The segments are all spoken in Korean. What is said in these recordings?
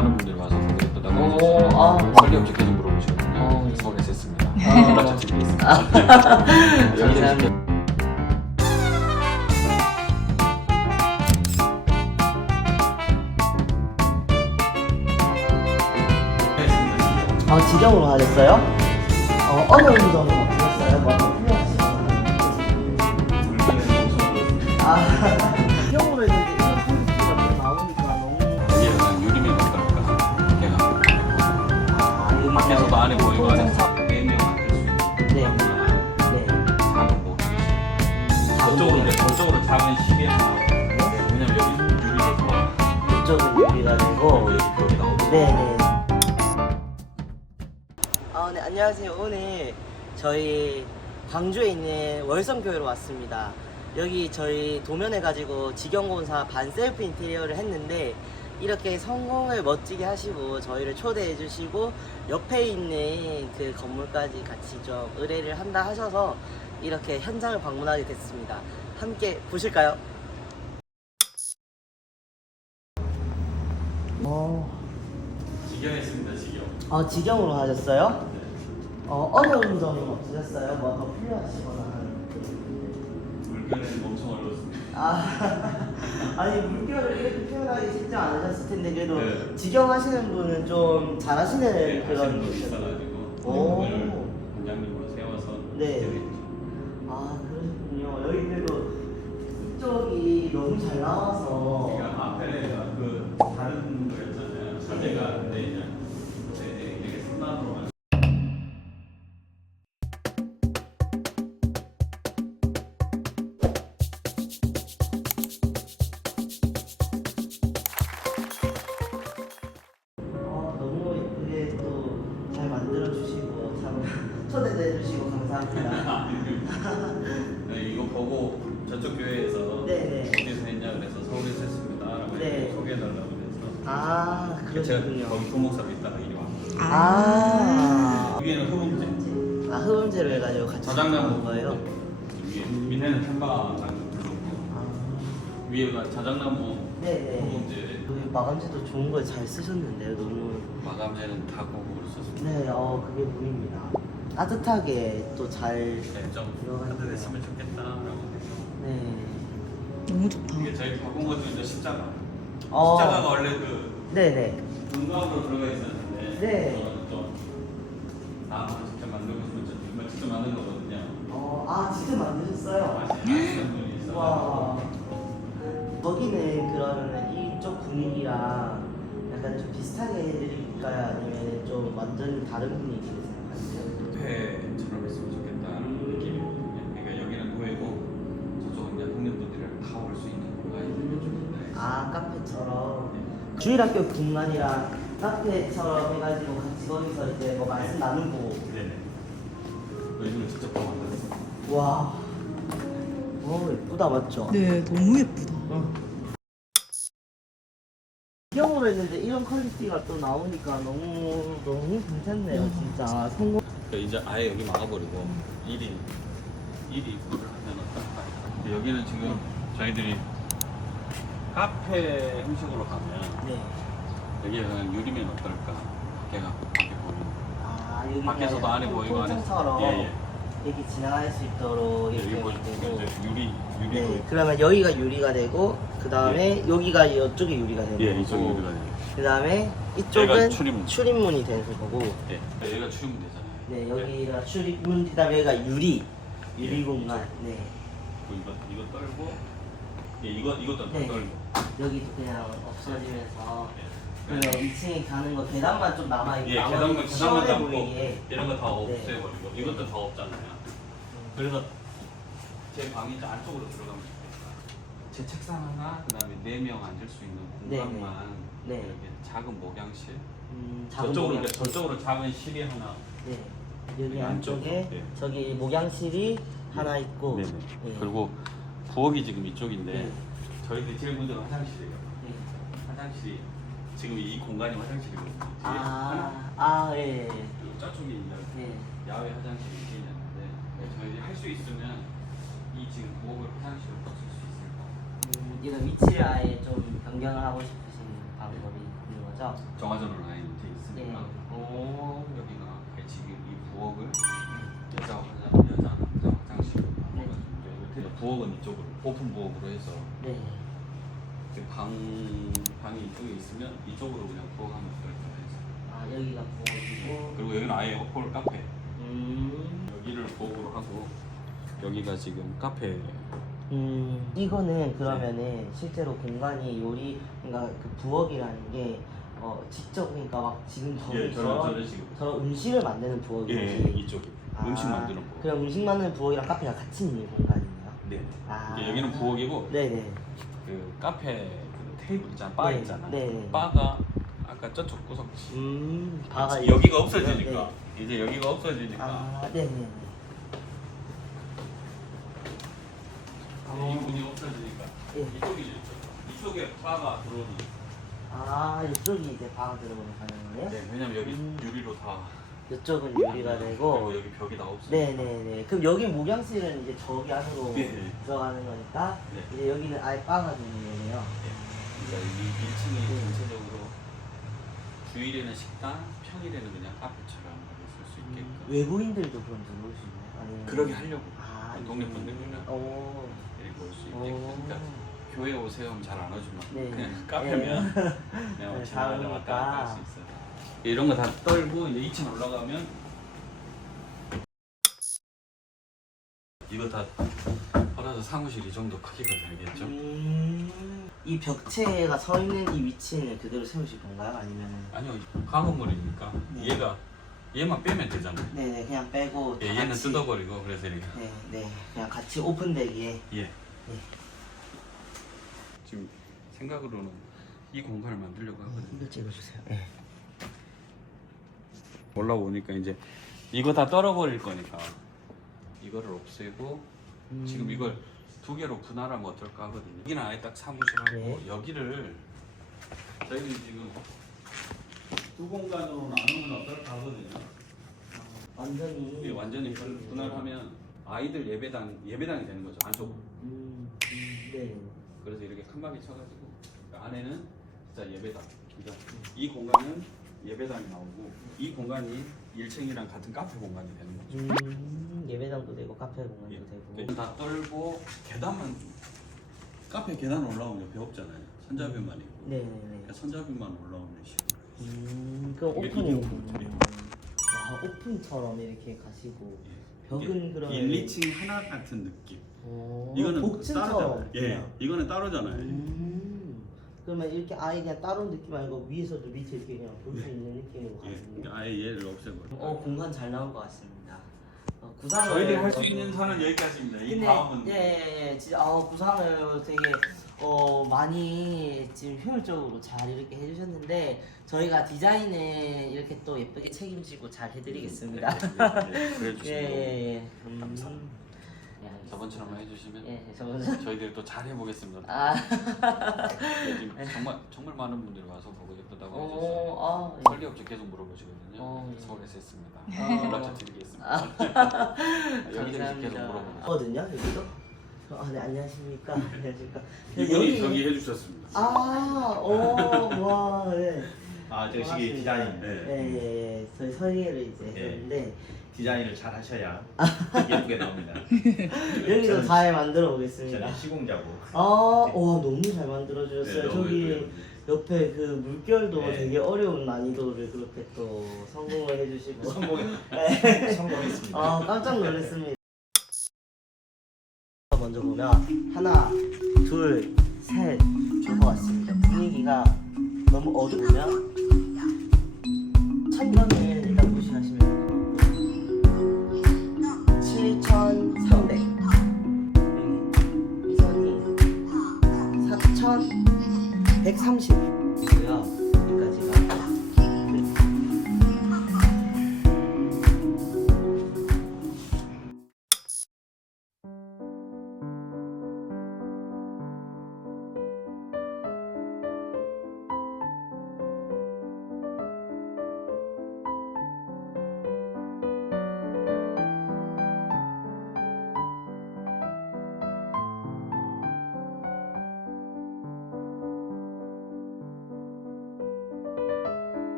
많은 분들이 와서 소개해달라고 오, 해주셔서 아. 관리 없이 계속 물어보시거든요. 어, 예. 소개했습니다. 아. 연락처 드리겠습니다. 감사합니다. 아, 지경으로 하셨어요? 어, 어려운 점은 없으셨어요? 뭐 이쪽은 유리가 되고. 아, 네, 안녕하세요. 오늘 저희 광주에 있는 월성교회로 왔습니다. 여기 저희 도면에 가지고 직영공사 반셀프 인테리어를 했는데 이렇게 성공을 멋지게 하시고 저희를 초대해 주시고 옆에 있는 그 건물까지 같이 좀 의뢰를 한다 하셔서 이렇게 현장을 방문하게 됐습니다. 함께 보실까요? 어. 직영했습니다 직영 아 지경으로 하셨어요? 어 어려운 점은 없으셨어요? 뭐 더 필요하시거나 물건은 엄청 어려웠습니다 아 아니 물결을 이렇게 표현하기 쉽지 않으셨을 텐데 그래도 네. 지경하시는 분은 좀 잘하시는 네, 그런 분이 있어가지고 오. 그걸 원장님으로 세워서 네. 아 그러셨군요 여기 그래도 이쪽이 너무 잘 나와서 제가 앞에가 그 다른 거였잖아요 설대가 근데 이제 제가 그러셨군요. 거기 부목사로 있다가 이리 왔고 아. 여기는 흡음제. 아 흡음제로 해가지고 같이 자작나무 하는 거예요? 위에 밑에는 편마나무 들어오고 아, 위에가 자작나무 네네. 흡음제. 여기 마감제도 좋은 걸 잘 쓰셨는데요 너무. 마감재는 다 고급으로 썼습니다. 네, 어 그게 보입니다. 따뜻하게 또 잘 네, 좀 따뜻했으면 좋겠다라고 해서 네. 너무 좋다. 이게 저희 바꾼 것도 이제 십자가. 어. 십자가가 원래 그 네네 은광으로 들어가 있었는데 네. 저는 좀 나무 직접 만들고 싶은 좀 이거 직접 만든 거거든요 어, 아 직접 만드셨어요? 아시는 분이 있어가지고 와 거기는 그러면 이쪽 분위기랑 약간 좀 비슷하게 해드릴까요? 아니면 좀 완전히 다른 분위기를 생각하세요? 뷔페처럼 했으면 좋겠다는 느낌이거든요 그러니까 여기는 도회고 저쪽은 이제 동료분들이랑 다 올 수 있는 공간이 되면 좋겠다 아 카페처럼 주일학교 공간이랑 카페처럼 해가지고 같이 거기서 이제 뭐 말씀 나누고 네네 요즘은 직접 다 만들었어요 와, 어 예쁘다 맞죠? 네, 너무 예쁘다. 경으로 했는데 이런 퀄리티가 또 나오니까 너무 너무 괜찮네요 음. 진짜 성공. 그러니까 이제 아예 여기 막아버리고 일이 일이 그걸 하면 어떨까 여기는 지금 저희들이 카페 음식으로 가면 네. 여기에 그냥 유리면 어떨까 걔가 밖에 보이는 아 여기 밖에서도 안에 보이고 안에 통창처럼 예예 이렇게 지나갈 수 있도록 여기 이렇게 보시면 되고. 이제 유리 유리도 네. 그러면 여기가 유리가 되고 그 다음에 여기가 이쪽에 유리가 되는 예 거고. 이쪽이 유리가 돼요 그 다음에 여기가 이쪽은 출입문. 출입문이 되는 거고. 예 여기가 추우면 되잖아요 네 여기가 출입문 그 다음에 여기가 유리 유리 예. 공간. 네. 그리고 이거 이거 떨고 예 이거 이것도 다 네. 떨고 여기도 그냥 없어지면서 예. 그러면 2층에 가는 거 계단만 좀 남아 있고 예, 계단만 계단만 시원해 담고 보이게. 이런 거다 네. 없애버리고 이것도 다 없잖아요. 그래서 제 방이 이제 안쪽으로 들어가면 좋겠다. 제 책상 하나, 그다음에 네 명 앉을 수 있는 네, 공간만 네. 네. 이렇게 작은 목양실. 음, 작은 저쪽으로 목양- 이제 저쪽으로 작은 실이 하나. 네. 여기 여기 안쪽에 안쪽, 네. 저기 목양실이 하나 있고. 네. 그리고 부엌이 지금 이쪽인데 네. 저희들 제일 문제는 화장실이에요. 네. 화장실이 지금 이 공간이 화장실이거든요. 뒤에 아, 아, 예. 예. 그리고 저쪽에 이제 네. 야외 화장실이 이게 있는데 저희들이 할 수 있으면 이 지금 부엌을 화장실로 바꿀 수 있을까? 음, 이런 위치를 아예 좀 변경을 하고 싶으신 방법이 있는 거죠? 정화전으로 라인이 돼 있으니까 네. 부엌은 이쪽으로 오픈 부엌으로 해서 네. 이제 방 방이 이쪽에 있으면 이쪽으로 그냥 부엌 하면 이렇게 해서 아 여기가 부엌이고. 그리고 여기는 아예 홀 카페 음. 여기를 부엌으로 하고 여기가 지금 카페 음. 이거는 그러면은 실제로 공간이 요리 그러니까 그 부엌이라는 게 어, 직접 그러니까 막 지금 예, 저기서 저런 저런 식으로 저 음식을 만드는 부엌이지. 예 이쪽이 아, 음식 만드는 부엌 그럼 음식 만드는 부엌이랑 카페가 같이 있는 공간이네요. 네 아. 이제 여기는 부엌이고 네네. 그 카페 그 테이블 있잖아 바 네, 있잖아 네. 바가 아까 저쪽 구석 음. 바가 여기가 있- 없어지니까 네. 이제 여기가 없어지니까 아, 네네네. 이 문이 없어지니까 예. 이쪽이 이제 이쪽에 바가 들어오는 아, 이쪽이 이제 바가 들어오는 가능하네요. 네 왜냐면 여기 음. 유리로 다 이쪽은 유리가 되고. 그리고 여기 벽이 다 없어 네네네. 그럼 여기 목양실은 이제 저기 안으로 네. 들어가는 거니까 네. 이제 여기는 아예 바가 되는 거네요. 그러니까 이 1층이 네. 전체적으로 주일에는 식당, 평일에는 그냥 카페처럼 쓸 수 있게끔 외부인들도 그럼 들어올 수 있나요? 아니면 그러게 하려고 아, 동네 이게- 분들은 오. 데리고 올수 오. 있게끔 그러니까 교회 오세요 하면 잘안 오지만 네. 그냥 카페면 그냥 네, 잘 왔다 갔다 할 수. 있어요 이런 거 다 떨고 이제 2층 올라가면 이거 다 팔아서 사무실 이 정도 크기가 되겠죠? 음, 이 벽체가 서 있는 이 위치는 그대로 세우실 건가요? 아니면 아니요 강건물이니까 네. 얘가 얘만 빼면 되잖아 요 네네 그냥 빼고 다 예, 얘는 같이- 뜯어버리고 그래서 이렇게 네, 네 그냥 같이 오픈되기에 예. 지금 생각으로는 이 공간을 만들려고 하거든요. 이거 찍어주세요. 네. 올라오니까 이제 이거 다 떨어버릴 거니까 이거를 없애고 음. 지금 이걸 두 개로 분할하면 어떨까 하거든요. 여기는 아예 딱 사무실하고 네. 여기를 저희는 지금 두 공간으로 나누면 어떨까 하거든요. 완전히 이게 완전히 분- 분할하면 아이들 예배당 예배당이 되는 거죠 안쪽으로. 음, 음, 네. 그래서 이렇게 큰 막이 쳐가지고 안에는 진짜 예배당. 그러니까 이 공간은 예배당이 나오고 이 공간이 1층이랑 같은 카페 공간이 되는 거죠. 음, 예배당도 되고 카페 공간도 예. 되고. 그다 떨고 계단만 카페 계단 올라오면 옆에 없잖아요. 손잡이만 있고. 네 네 네. 그러니까 손잡이만 올라오는 식으로. 음, 그럼 이게 오픈이 이게 오픈. 오픈이에요. 와, 오픈처럼 이렇게 가시고. 예. 벽은 그러면- 1, 2층 하나 같은 느낌. 오, 이거는 복층처럼. 따로잖아요. 예, 그냥. 이거는 따로잖아요. 음, 그러면 이렇게 아예 그냥 따로 느낌 아니고 위에서도 밑에 이렇게 그냥 볼수 네. 있는 느낌으로 예, 가거든요. 그러니까 아예 얘를 없애버려. 어 공간 잘 나온 것 같습니다. 어, 구상을 저희들이 할 수 있는 선은 여기까지입니다. 이 근데 다음은 예, 예, 예, 진짜 어, 구상을 되게 어, 많이 지금 효율적으로 잘 이렇게 해주셨는데 저희가 디자인을 이렇게 또 예쁘게 책임지고 잘 해드리겠습니다. 네, 네, 그래 예, 주시면 예, 예. 음. 감사합니다. 예, 알겠습니다. 저번처럼 해주시면 예, 저번 저희들이 또 잘 해보겠습니다. 아, 네, 지금 정말 정말 많은 분들이 와서 보고 예쁘다고 해주셔서 어, 아, 예. 설계 업체 계속 물어보시거든요. 어, 예. 서울에서 했습니다. 어. 연락처 드리겠습니다. 여기저기 계속 감사합니다. 물어보고. 거든요 여기도? 아, 네, 안녕하십니까. 안녕하십니까. 이분이 저기 해주셨습니다. 아, 오, 와, 네. 아, 저 반갑습니다. 시계 디자인. 예, 네. 예, 예. 저희 설계를 이제 네. 했는데 디자인을 잘 하셔야 예쁘게 나옵니다. 여기도 저는- 잘 만들어 보겠습니다. 저는 시공자고. 아, 와, 너무 잘 만들어 주셨어요. 네, 너무 저기. 옆에 그 물결도 네. 되게 어려운 난이도를 그렇게 또 성공을 해주시고. 성공 네. 성공했습니다. 아, 깜짝 놀랐습니다. 먼저 보면 하나, 둘, 셋 적어왔습니다. 분위기가 너무 어두우면 천정을 4,130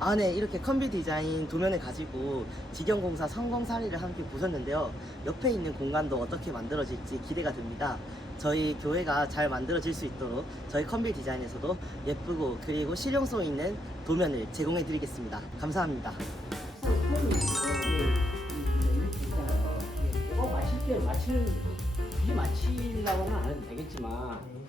안에 이렇게 컴비 디자인 도면을 가지고 직영공사 성공 사례를 함께 보셨는데요. 옆에 있는 공간도 어떻게 만들어질지 기대가 됩니다. 저희 교회가 잘 만들어질 수 있도록 저희 컴비 디자인에서도 예쁘고 그리고 실용성 있는 도면을 제공해 드리겠습니다. 감사합니다. 꼭 마칠 때 마칠 굳이 마치려고는 안 해도 되겠지만